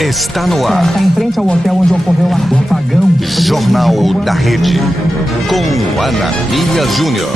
Está no ar. Está em frente ao hotel onde ocorreu o apagão. Jornal da Rede. Com Anania Júnior.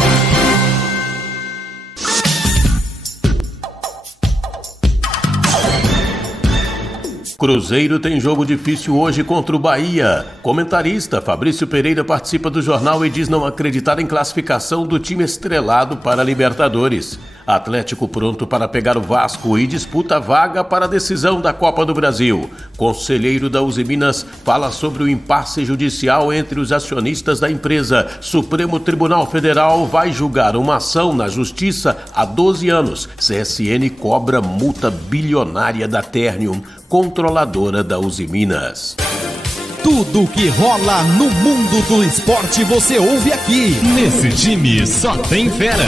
Cruzeiro tem jogo difícil hoje contra o Bahia. Comentarista Fabrício Pereira participa do jornal e diz não acreditar em classificação do time estrelado para a Libertadores. Atlético pronto para pegar o Vasco e disputa vaga para a decisão da Copa do Brasil. Conselheiro da Uzi Minas fala sobre o impasse judicial entre os acionistas da empresa. Supremo Tribunal Federal vai julgar uma ação na Justiça há 12 anos. CSN cobra multa bilionária da Ternium, controladora da Uzi Minas. Tudo que rola no mundo do esporte você ouve aqui. Nesse time só tem fera.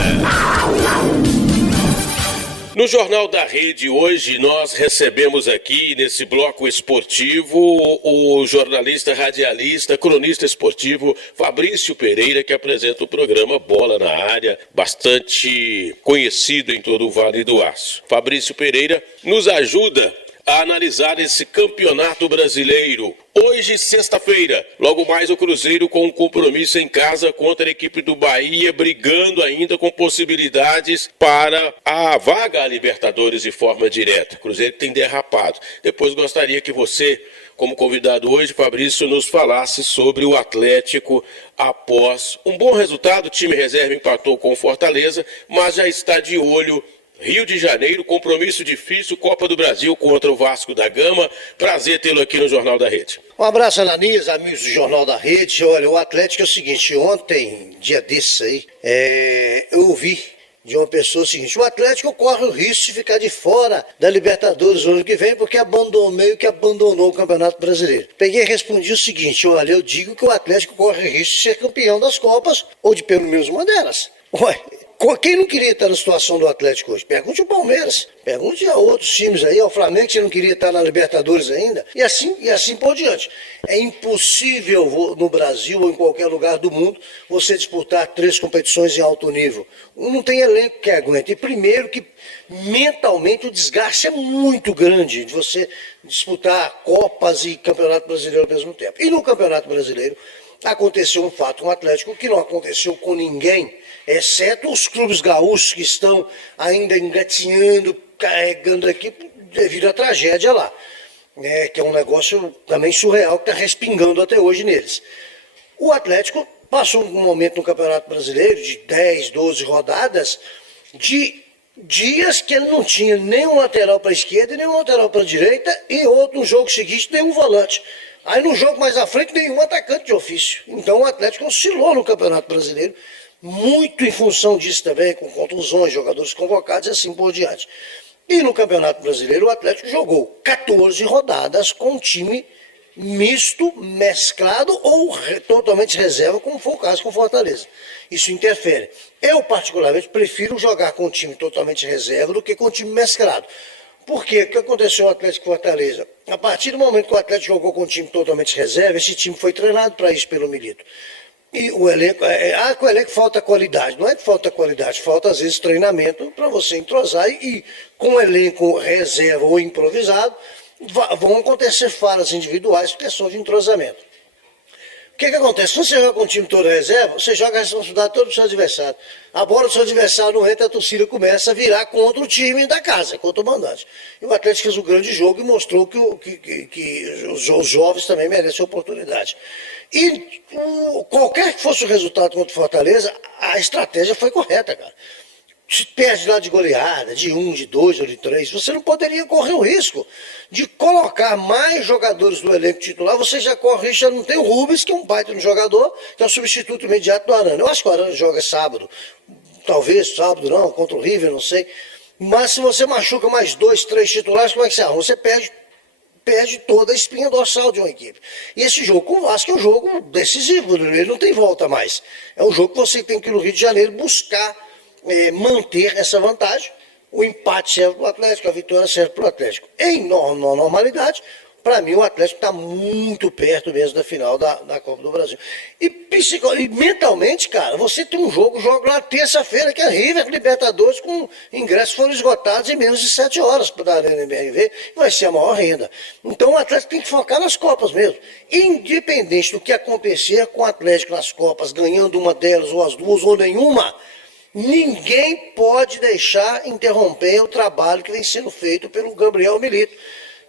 No Jornal da Rede, hoje, nós recebemos aqui, nesse bloco esportivo, o jornalista, radialista, cronista esportivo Fabrício Pereira, que apresenta o programa Bola na Área, bastante conhecido em todo o Vale do Aço. Fabrício Pereira nos ajuda a analisar esse campeonato brasileiro. Hoje, sexta-feira, logo mais o Cruzeiro com um compromisso em casa contra a equipe do Bahia, brigando ainda com possibilidades para a vaga à Libertadores de forma direta. O Cruzeiro tem derrapado. Depois gostaria que você, como convidado hoje, Fabrício, nos falasse sobre o Atlético após um bom resultado. O time reserva empatou com o Fortaleza, mas já está de olho. Rio de Janeiro, compromisso difícil, Copa do Brasil contra o Vasco da Gama. Prazer tê-lo aqui no Jornal da Rede. Um abraço, Ananias, amigos do Jornal da Rede. Olha, o Atlético é o seguinte, ontem, dia desses aí, eu ouvi de uma pessoa o seguinte: o Atlético corre o risco de ficar de fora da Libertadores no ano que vem porque meio que abandonou o Campeonato Brasileiro. Peguei e respondi o seguinte: olha, eu digo que o Atlético corre o risco de ser campeão das Copas ou de pelo menos uma delas. Ué, quem não queria estar na situação do Atlético hoje? Pergunte ao Palmeiras, pergunte a outros times aí, ao Flamengo, que não queria estar na Libertadores ainda, e assim por diante. É impossível no Brasil ou em qualquer lugar do mundo você disputar 3 competições em alto nível. Não tem elenco que aguente. E primeiro que mentalmente o desgaste é muito grande de você disputar Copas e Campeonato Brasileiro ao mesmo tempo. E no Campeonato Brasileiro aconteceu um fato, um Atlético que não aconteceu com ninguém, exceto os clubes gaúchos que estão ainda engatinhando, carregando aqui devido à tragédia lá, que é um negócio também surreal que está respingando até hoje neles. O Atlético passou um momento no Campeonato Brasileiro de 10, 12 rodadas de dias que ele não tinha nem um lateral para a esquerda e nem um lateral para a direita, e outro no jogo seguinte nenhum volante. Aí no jogo mais à frente nenhum atacante de ofício. Então o Atlético oscilou no Campeonato Brasileiro, muito em função disso também, com contusões, jogadores convocados e assim por diante. E no Campeonato Brasileiro o Atlético jogou 14 rodadas com um time misto, mesclado ou totalmente reserva, como foi o caso com o Fortaleza. Isso interfere. Eu particularmente prefiro jogar com um time totalmente reserva do que com um time mesclado. Por quê? O que aconteceu no Atlético e Fortaleza? A partir do momento que o Atlético jogou com um time totalmente reserva, esse time foi treinado para isso pelo Milito. E o elenco, com o elenco falta qualidade. Não é que falta qualidade, falta às vezes treinamento para você entrosar e com o elenco reserva ou improvisado, vão acontecer falhas individuais por questão de entrosamento. O que acontece? Quando você joga com o time todo reserva, você joga a responsabilidade toda para o seu adversário. A bola do seu adversário não entra, a torcida começa a virar contra o time da casa, contra o mandante. E o Atlético fez um grande jogo e mostrou que os jovens também merecem oportunidade. E qualquer que fosse o resultado contra o Fortaleza, a estratégia foi correta, cara. Se perde lá de goleada, de 1, de 2 ou de 3, você não poderia correr o risco de colocar mais jogadores no elenco titular. Você já corre, já não tem o Rubens, que é um baita de um jogador, que é o substituto imediato do Arana. Eu acho que o Arana joga sábado, talvez sábado não, contra o River, não sei. Mas se você machuca mais 2, 3 titulares, como é que você arruma? Você perde toda a espinha dorsal de uma equipe. E esse jogo com o Vasco é um jogo decisivo, ele não tem volta mais. É um jogo que você tem que ir no Rio de Janeiro buscar manter essa vantagem. O empate serve para o Atlético, a vitória serve para o Atlético. Em normalidade, para mim o Atlético está muito perto mesmo da final da Copa do Brasil. E mentalmente, cara, você tem um joga lá terça-feira, que é River Libertadores, com ingressos foram esgotados em menos de 7 horas para dar na MRV, e vai ser a maior renda. Então o Atlético tem que focar nas Copas mesmo. Independente do que acontecer com o Atlético nas Copas, ganhando uma delas, ou as duas, ou nenhuma, ninguém pode deixar interromper o trabalho que vem sendo feito pelo Gabriel Milito,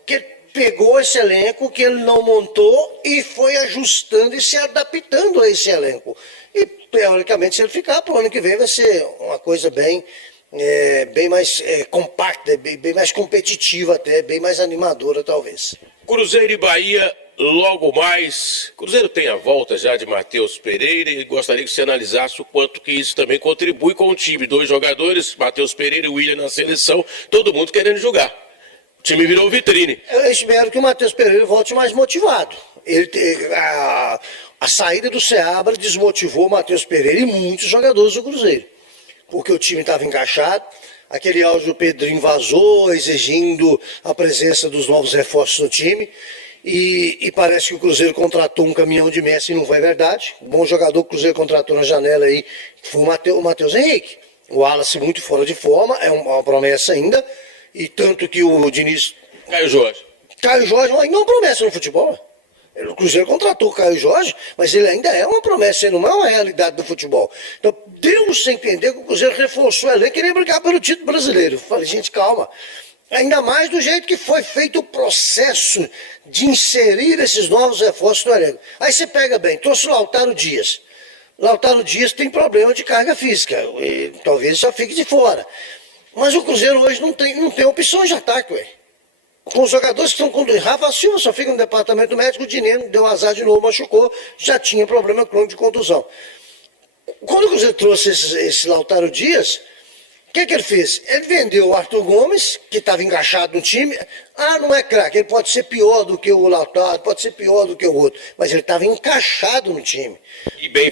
que pegou esse elenco que ele não montou e foi ajustando e se adaptando a esse elenco. E, teoricamente, se ele ficar, para o ano que vem vai ser uma coisa bem mais compacta, bem mais competitiva até, bem mais animadora, talvez. Cruzeiro e Bahia, logo mais. Cruzeiro tem a volta já de Matheus Pereira e gostaria que você analisasse o quanto que isso também contribui com o time. 2 jogadores, Matheus Pereira e William na seleção, todo mundo querendo jogar. O time virou vitrine. Eu espero que o Matheus Pereira volte mais motivado. A saída do Seabra desmotivou o Matheus Pereira e muitos jogadores do Cruzeiro. Porque o time estava encaixado, aquele áudio do Pedrinho vazou, exigindo a presença dos novos reforços no time. E parece que o Cruzeiro contratou um caminhão de Messi, e não foi verdade. O bom jogador que o Cruzeiro contratou na janela aí foi o Matheus Henrique. O Wallace muito fora de forma, é uma promessa ainda. E tanto que o Diniz... Caio Jorge não é uma promessa no futebol. O Cruzeiro contratou o Caio Jorge, mas ele ainda é uma promessa, ele não é uma realidade do futebol. Então, deu-se a entender que o Cruzeiro reforçou o elenco e queria brigar pelo título brasileiro. Eu falei, gente, calma. Ainda mais do jeito que foi feito o processo de inserir esses novos reforços no elenco. Aí você pega bem, trouxe o Lautaro Dias. Lautaro Dias tem problema de carga física, e talvez já fique de fora. Mas o Cruzeiro hoje não tem opções de ataque, ué. Com os jogadores que estão com o Rafa Silva, só fica no departamento médico, o Dineno deu azar de novo, machucou, já tinha problema crônico de contusão. Quando o Cruzeiro trouxe esse Lautaro Dias, o que ele fez? Ele vendeu o Arthur Gomes, que estava encaixado no time. Ah, não é craque, ele pode ser pior do que o Lautaro, pode ser pior do que o outro, mas ele estava encaixado no time. e bem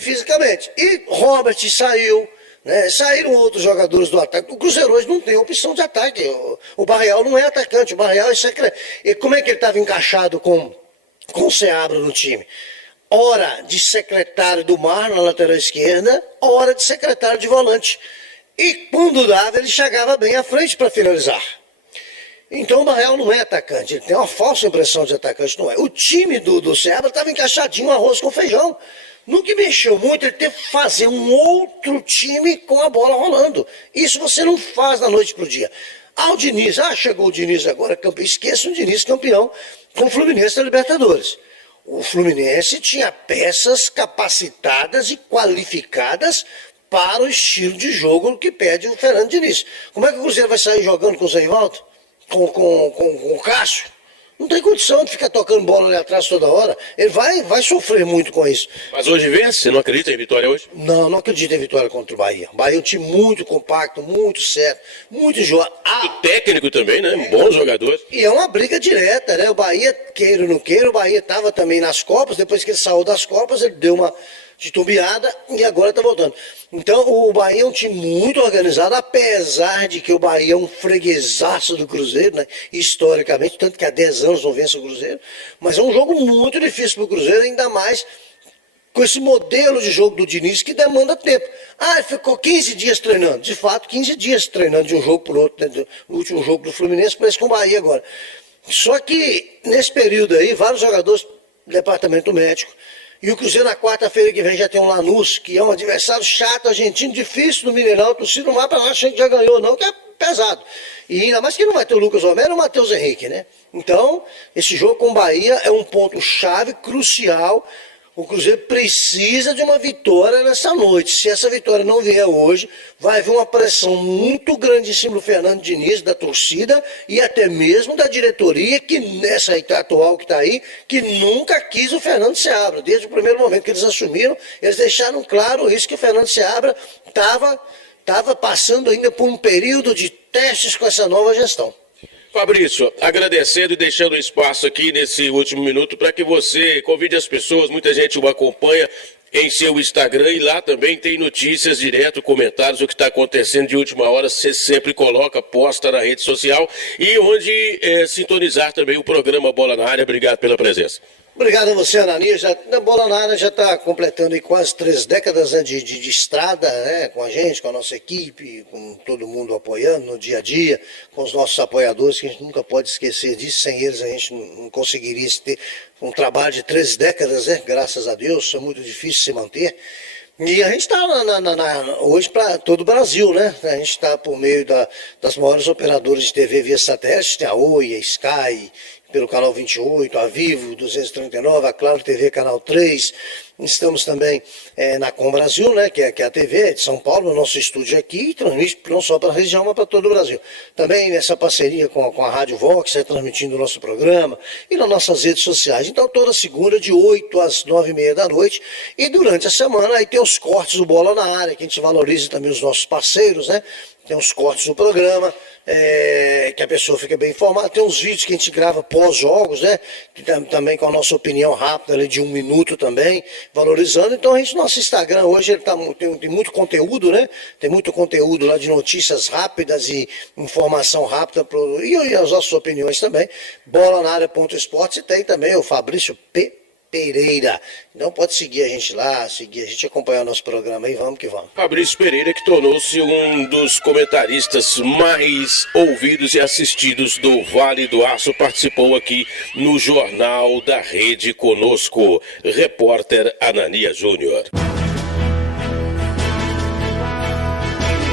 fisicamente. E Robert saiu. Saíram outros jogadores do ataque. O Cruzeiro hoje não tem opção de ataque. O Barreal não é atacante, o Barreal é secretário. E como é que ele estava encaixado com o Seabra no time? Hora de secretário do Mar na lateral esquerda, hora de secretário de volante. E quando dava, ele chegava bem à frente para finalizar. Então o Barreal não é atacante, ele tem uma falsa impressão de atacante, não é. O time do Seabra estava encaixadinho, arroz com feijão. No que mexeu muito, ele teve que fazer um outro time com a bola rolando. Isso você não faz da noite pro dia. O Diniz, chegou o Diniz agora, esqueça o Diniz campeão com o Fluminense da Libertadores. O Fluminense tinha peças capacitadas e qualificadas para o estilo de jogo que pede o Fernando Diniz. Como é que o Cruzeiro vai sair jogando com o Zé Ivaldo? Com o Cássio? Não tem condição de ficar tocando bola ali atrás toda hora. Ele vai sofrer muito com isso. Mas hoje vence? Você não acredita em vitória hoje? Não acredito em vitória contra o Bahia. O Bahia é um time muito compacto, muito certo, muito jovem. O técnico também, né? Bons jogadores. E é uma briga direta, né? O Bahia, queira ou não queira, o Bahia estava também nas Copas. Depois que ele saiu das Copas, ele deu uma titubeada e agora está voltando. Então o Bahia é um time muito organizado, apesar de que o Bahia é um freguesaço do Cruzeiro, né? Historicamente, tanto que há 10 anos não vence o Cruzeiro, mas é um jogo muito difícil para o Cruzeiro, ainda mais com esse modelo de jogo do Diniz que demanda tempo. Ele ficou 15 dias treinando, de fato 15 dias treinando de um jogo para o outro, né? O último jogo do Fluminense parece com o Bahia agora. Só que nesse período aí, vários jogadores do departamento médico. E o Cruzeiro na quarta-feira que vem já tem um Lanús, que é um adversário chato, argentino, difícil no Mineirão. O torcida não vai pra lá achando que já ganhou, não, que é pesado. E ainda mais que não vai ter o Lucas Romero e o Matheus Henrique, né? Então, esse jogo com o Bahia é um ponto-chave, crucial. O Cruzeiro precisa de uma vitória nessa noite. Se essa vitória não vier hoje, vai haver uma pressão muito grande em cima do Fernando Diniz, da torcida e até mesmo da diretoria, que nessa atual que está aí, que nunca quis o Fernando Seabra. Desde o primeiro momento que eles assumiram, eles deixaram claro isso, que o Fernando Seabra estava passando ainda por um período de testes com essa nova gestão. Fabrício, agradecendo e deixando espaço aqui nesse último minuto para que você convide as pessoas, muita gente o acompanha, em seu Instagram, e lá também tem notícias direto, comentários, o que está acontecendo de última hora, você sempre coloca, posta na rede social, e onde sintonizar também o programa Bola na Área. Obrigado pela presença. Obrigado a você, Ananias. A Bola na Área já está completando aí quase 3 décadas, né, de estrada, né, com a gente, com a nossa equipe, com todo mundo apoiando no dia a dia, com os nossos apoiadores, que a gente nunca pode esquecer disso. Sem eles a gente não conseguiria ter um trabalho de 3 décadas, né, graças a Deus. É muito difícil se manter. E a gente está hoje para todo o Brasil, né? A gente está por meio das maiores operadoras de TV via satélite, tem a Oi, a Sky, pelo canal 28, a Vivo 239, a Claro TV canal 3. Estamos também na Com Brasil, né, que é a TV de São Paulo, nosso estúdio aqui, e transmite não só para a região, mas para todo o Brasil. Também nessa parceria com a Rádio Vox, transmitindo o nosso programa, e nas nossas redes sociais. Então, toda segunda, de 8 às 9h30 da noite. E durante a semana, aí tem os cortes do Bola na Área, que a gente valoriza também os nossos parceiros, né? Tem os cortes do programa, que a pessoa fica bem informada. Tem uns vídeos que a gente grava pós-jogos, né? Também com a nossa opinião rápida, ali, de 1 minuto também, valorizando. Então, nosso Instagram hoje tem muito conteúdo, né? Tem muito conteúdo lá de notícias rápidas e informação rápida. E as nossas opiniões também. Bola na área.esportes, e tem também o Fabrício Pereira. Então pode seguir a gente lá, acompanhar o nosso programa aí, vamos que vamos. Fabrício Pereira, que tornou-se um dos comentaristas mais ouvidos e assistidos do Vale do Aço, participou aqui no Jornal da Rede conosco, repórter Ananias Júnior.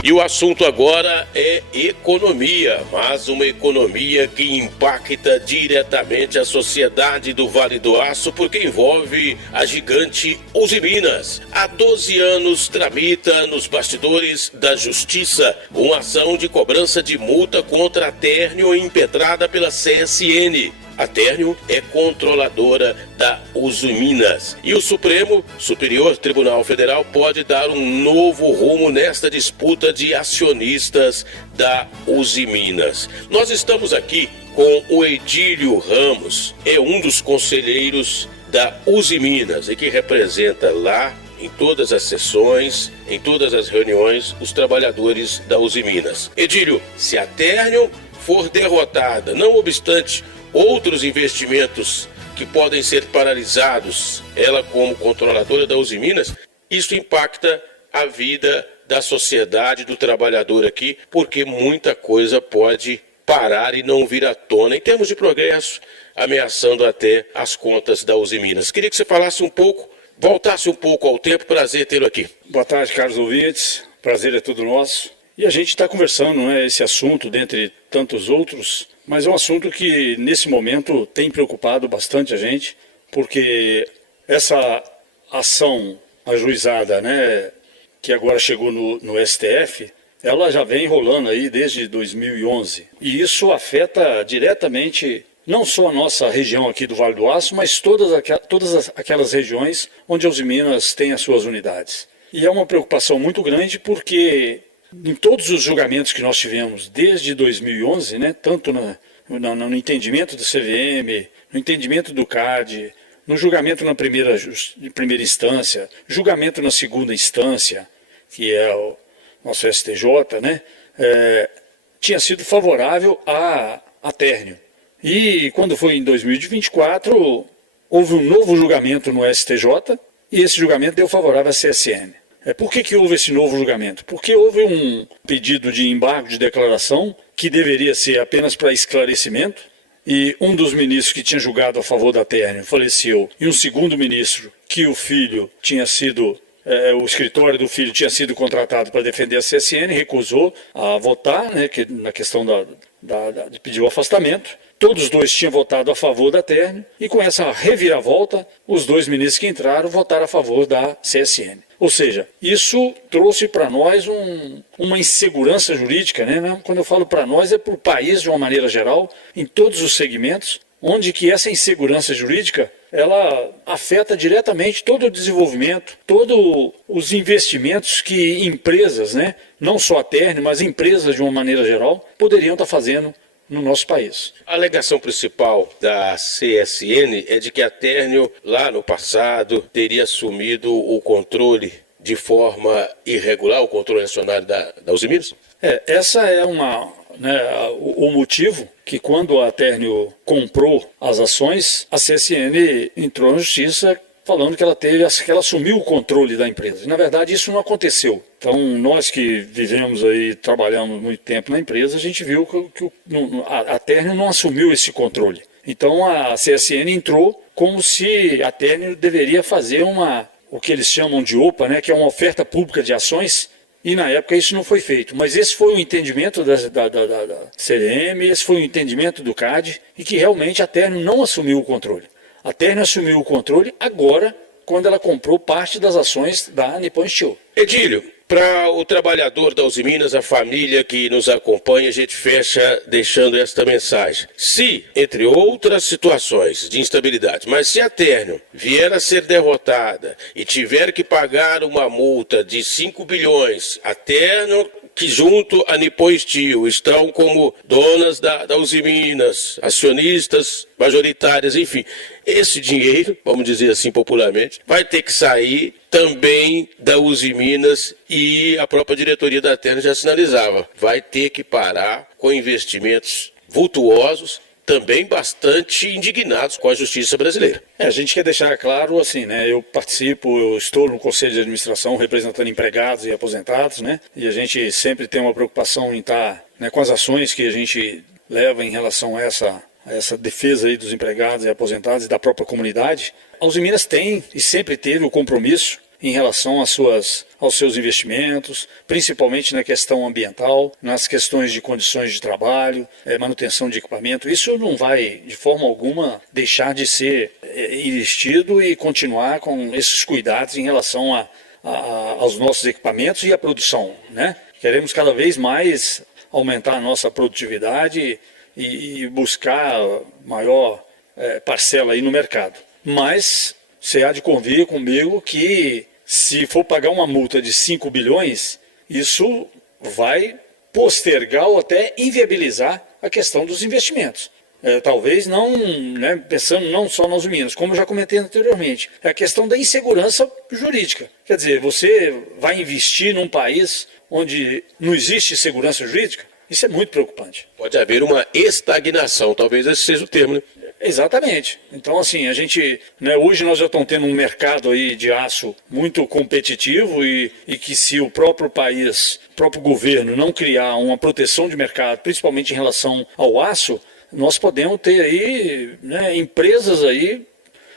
E o assunto agora é economia, mas uma economia que impacta diretamente a sociedade do Vale do Aço, porque envolve a gigante Usiminas. Há 12 anos tramita nos bastidores da Justiça uma ação de cobrança de multa contra a Térnio impetrada pela CSN. A Térnio é controladora da Usiminas. E o Superior Tribunal Federal pode dar um novo rumo nesta disputa de acionistas da Usiminas. Nós estamos aqui com o Edílio Ramos, é um dos conselheiros da Usiminas e que representa lá, em todas as sessões, em todas as reuniões, os trabalhadores da Usiminas. Edílio, se a Térnio for derrotada, não obstante outros investimentos que podem ser paralisados, ela como controladora da Usiminas, isso impacta a vida da sociedade, do trabalhador aqui, porque muita coisa pode parar e não vir à tona em termos de progresso, ameaçando até as contas da Usiminas. Queria que você falasse um pouco, voltasse um pouco ao tempo. Prazer tê-lo aqui. Boa tarde, caros ouvintes, prazer é todo nosso. E a gente está conversando, não é, esse assunto, dentre tantos outros, mas é um assunto que, nesse momento, tem preocupado bastante a gente, porque essa ação ajuizada, né, que agora chegou no STF, ela já vem rolando aí desde 2011. E isso afeta diretamente não só a nossa região aqui do Vale do Aço, mas todas aquelas regiões onde a Usiminas tem as suas unidades. E é uma preocupação muito grande porque em todos os julgamentos que nós tivemos desde 2011, né, tanto no entendimento do CVM, no entendimento do CAD, no julgamento na primeira instância, julgamento na segunda instância, que é o nosso STJ, né, tinha sido favorável à Térnio. E quando foi em 2024, houve um novo julgamento no STJ e esse julgamento deu favorável à CSN. Por que houve esse novo julgamento? Porque houve um pedido de embargo de declaração que deveria ser apenas para esclarecimento, e um dos ministros que tinha julgado a favor da Térnio faleceu, e um segundo ministro que o filho tinha sido, o escritório do filho tinha sido contratado para defender a CSN, recusou a votar, né, na questão de pedir o afastamento. Todos os dois tinham votado a favor da Térnio, e com essa reviravolta, os dois ministros que entraram votaram a favor da CSN. Ou seja, isso trouxe para nós uma insegurança jurídica, né? Quando eu falo para nós, é para o país de uma maneira geral, em todos os segmentos, onde que essa insegurança jurídica, ela afeta diretamente todo o desenvolvimento, todos os investimentos que empresas, né, não só a Térnio, mas empresas de uma maneira geral, poderiam estar fazendo no nosso país. A alegação principal da CSN é de que a Térnio, lá no passado, teria assumido o controle de forma irregular, o controle acionário da Usiminas? Essa é o motivo que quando a Térnio comprou as ações, a CSN entrou na justiça falando que ela assumiu o controle da empresa. E, na verdade, isso não aconteceu. Então, nós que vivemos aí, trabalhamos muito tempo na empresa, a gente viu que a Térnio não assumiu esse controle. Então, a CSN entrou como se a Térnio deveria fazer o que eles chamam de OPA, né, que é uma oferta pública de ações, e na época isso não foi feito. Mas esse foi o entendimento da CRM, esse foi o entendimento do CAD, e que realmente a Térnio não assumiu o controle. A Térnio assumiu o controle agora, quando ela comprou parte das ações da Nippon Steel. Edílio, para o trabalhador da Usiminas, a família que nos acompanha, a gente fecha deixando esta mensagem. Se, entre outras situações de instabilidade, mas se a Térnio vier a ser derrotada e tiver que pagar uma multa de 5 bilhões, a Térnio, que junto à Nippon Steel estão como donas da Usiminas, acionistas majoritárias, enfim, esse dinheiro, vamos dizer assim popularmente, vai ter que sair também da Usiminas, e a própria diretoria da Térnio já sinalizava, vai ter que parar com investimentos vultuosos, também bastante indignados com a justiça brasileira. A gente quer deixar claro, assim, né? Eu estou no Conselho de Administração representando empregados e aposentados, né? E a gente sempre tem uma preocupação em estar, né, com as ações que a gente leva em relação a essa defesa aí dos empregados e aposentados e da própria comunidade. A Usiminas tem e sempre teve o compromisso em relação aos seus investimentos, principalmente na questão ambiental, nas questões de condições de trabalho, manutenção de equipamento. Isso não vai, de forma alguma, deixar de ser investido e continuar com esses cuidados em relação aos nossos equipamentos e à produção, né? Queremos cada vez mais aumentar a nossa produtividade e buscar maior parcela aí no mercado. Mas você há de convir comigo que, se for pagar uma multa de 5 bilhões, isso vai postergar ou até inviabilizar a questão dos investimentos. Talvez não, né, pensando não só nas Usiminas, como eu já comentei anteriormente, é a questão da insegurança jurídica. Quer dizer, você vai investir num país onde não existe segurança jurídica? Isso é muito preocupante. Pode haver uma estagnação, talvez esse seja o termo, né? Exatamente. Então, assim, a gente, né, hoje nós já estamos tendo um mercado aí de aço muito competitivo e que, se o próprio país, o próprio governo não criar uma proteção de mercado, principalmente em relação ao aço, nós podemos ter aí, né, empresas aí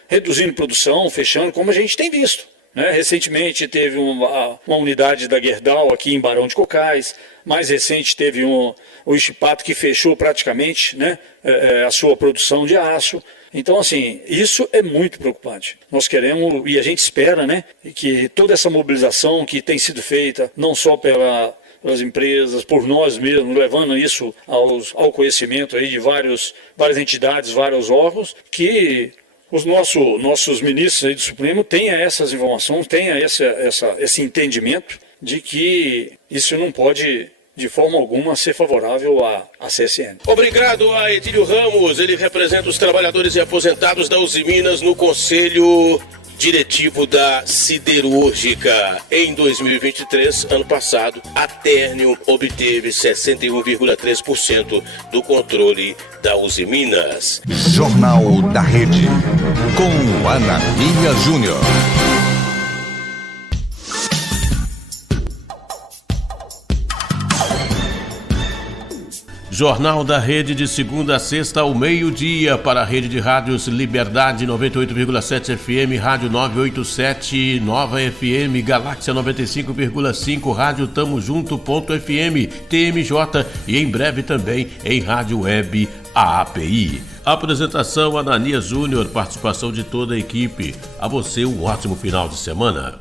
reduzindo produção, fechando, como a gente tem visto. Recentemente teve uma unidade da Gerdau aqui em Barão de Cocais. Mais recente teve o Ichipato, que fechou praticamente, né, a sua produção de aço. Então, assim, isso é muito preocupante. Nós queremos, e a gente espera, né, que toda essa mobilização que tem sido feita, não só pelas empresas, por nós mesmos, levando isso ao conhecimento aí de várias entidades, vários órgãos, que os nossos ministros aí do Supremo tenham essas informações, tenham esse entendimento de que isso não pode, de forma alguma, ser favorável à CSN. Obrigado a Edílio Ramos, ele representa os trabalhadores e aposentados da Usiminas no Conselho Diretivo da Siderúrgica. Em 2023, ano passado, a Térnio obteve 61,3% do controle da Usiminas. Jornal da Rede, com Anania Júnior. Jornal da Rede, de segunda a sexta ao meio-dia, para a rede de rádios Liberdade 98,7 FM, Rádio 987 Nova FM, Galáxia 95,5, Rádio Tamo Junto.fm, TMJ e em breve também em Rádio Web AAPI. Apresentação Anania Júnior, participação de toda a equipe. A você um ótimo final de semana.